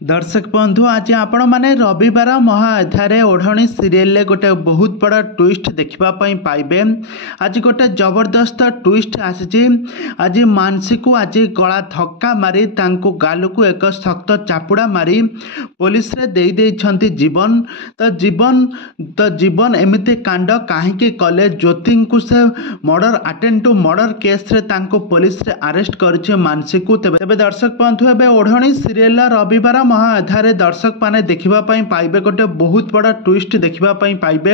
दर्शक बंधु आज आपण मैंने रविवार महाअध्याय ओढ़णी सीरियल गोटे बहुत बड़ा ट्विस्ट देखापी पाइबे। आज गोटे जबरदस्त ट्विस्ट आसी। आज मानसी को आज गला धक्का मारी गाल को एक शक्त चापुड़ा मारी पुलिस रे दे देइछंती जीवन। तो जीवन एमती कांड कहीं कले ज्योति को से murder attempt to murder case रे पुलिस रे अरेस्ट कर मानसी को। तेबे दर्शक बंधु एबे ओढ़णी सीरियल रविवार महाअध्याय दर्शक माने देखिबापई पाइबे गोटे बहुत बड़ा ट्विस्ट देखिबापई पाइबे।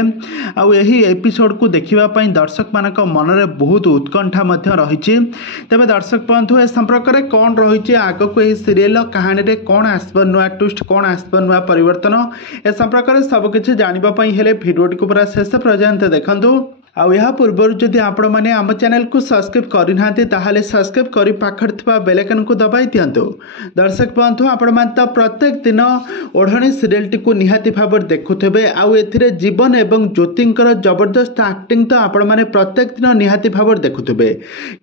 आउ एही एपिसोड को देखिबापई दर्शक मानक मन में बहुत उत्कंठा मध्य रही। तेबे दर्शक बंधु ए संपर्क में कौन रही आग को यही सीरियल कहानी रे कौन आसब नुआ ट्विस्ट कौन आसब नुआ परिवर्तन ए संपर्क में सबकिछि जानिबापई हेले भिडियोटी को पूरा शेष पर्यंत देखंतु। आउ यह पूर्व जदि आपण मैंने आम चैनल को सब्सक्राइब करना ताहले सब्सक्राइब कर पाखर थिबा बेल आइकन को दबाई दियंतु। दर्शक बंधु आपण मान तो प्रत्येक दिन ओढ़णी सीरियल टी को निहाती भाव देखुथे। आउ एथिरे जीवन एवं ज्योतिंकर जबरदस्त एक्टिंग तो आपण मैंने प्रत्येक दिन निहाती भाव देखुथे।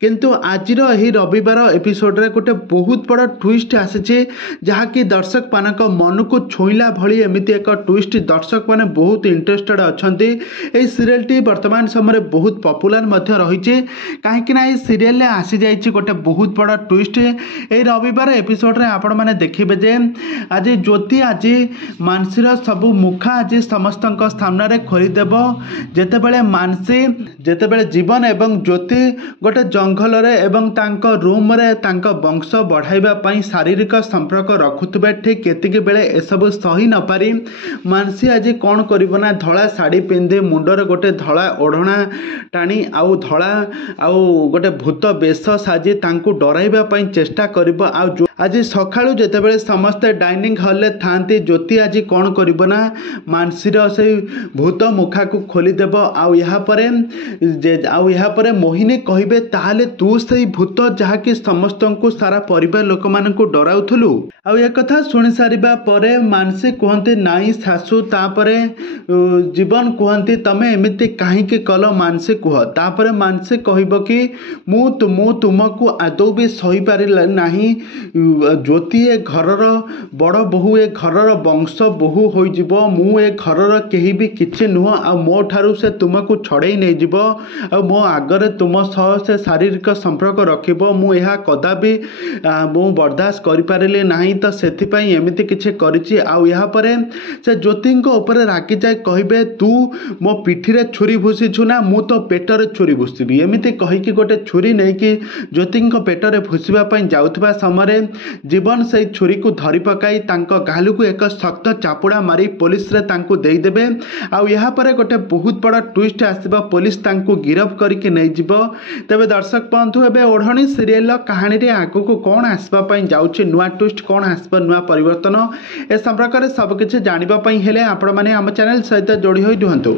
किंतु आज रविवार एपिसोड रे गोटे बहुत बड़ा ट्विस्ट आसी जहाँकि दर्शक मानक मन को छुईला भली एमती एक ट्विस्ट दर्शक माने बहुत इंटरेस्टेड अच्छा। यही सीरियल टी वर्तमान बहुत पॉपुलर मध्य रही कहीं सीरियल आसी जाइए गोटे बहुत बड़ा ट्विस्ट। ये रविवार एपिसोड रे आपण मैंने देखिए जे आज ज्योति आज मानसीर सबू मुखा आज समस्त सामने खोलीदेव जितेबले मानसी जितेबले जीवन एवं ज्योति गोटे जंगल रे एवं तांको रूम रे तांको वंश बढ़ाइबा शारीरिक संपर्क रखुवे। ठीक केतिकी बेले एसबू सही न पारी मानसी आज कौन करना धला शाढ़ी पिंधे मुंडर गोटे धला ओढ़ना टाणी आउ धला आउ गोटे भूत बेश साजी तांकु डराइबा चेष्टा करिबो। आज सकाळु जेतेबेले समस्ते डाइनिंग हॉल ले थांती ज्योति आज कौन करना मानसीर से भूत मुखा को खोलीदेव। आउ यहाँ पर मोहिनी कहिबे ताहले तू से भूत जहाँकि समस्त को सारा परिवार लोक मान को डराउथलु। आउ एक कथा सुनि सारिबा परे मानसी कहते नाई सासू तापरे जीवन कहती तमे एमिति काहींकि कल मानसी कह। तापरे मानसी कहब कि मु तुमको आदौ भी सही पारि नाही। ज्योति ए घरर बड़ बहु ए घरर वंश बहु होइजिबो। मु ए घरर केही भी किछि नुह। आ मो ठारू से तुमको छड़ेई नै जिवो। आ मो आगरे तुम सह से शारीरिक संपर्क रखिबो। मु एहा कदा भी मु बर्दाश्त करि पारिले नाही। तो सेथिपई एमिति किछि करिछि। आ यहाँ परे से ज्योतिंको ऊपर रागी जाय कहबे तू मो पिठिरे छुरी भूसी छु ना मु तो पेटरे छुरी भूसीबी। एमिति कहिकी गोटे छुरी नै कि ज्योतिंको पेटरे भूसीबा पई जाउथबा समय जीवन से छुरी को धरी पकाई तांको गालू को एक शक्त चापुड़ा मारी पुलिस रे तांको देई देबे। आउ यहाँ पर गोटे बहुत बड़ा ट्विस्ट आसीबा पुलिस तांको गिरफ करके नै जिवो। तबे दर्शक बंधु एबे ओढ़णी सीरियल कहानी रे आगो को कौन आसबा पई जाउछि नुआ ट्विस्ट कौन आसबा नुआ परिवर्तन ए संपर्क में सबकिछि जानिबा पई हेले आपण माने हम चैनल सहित जोड़ी होई रुहंतु।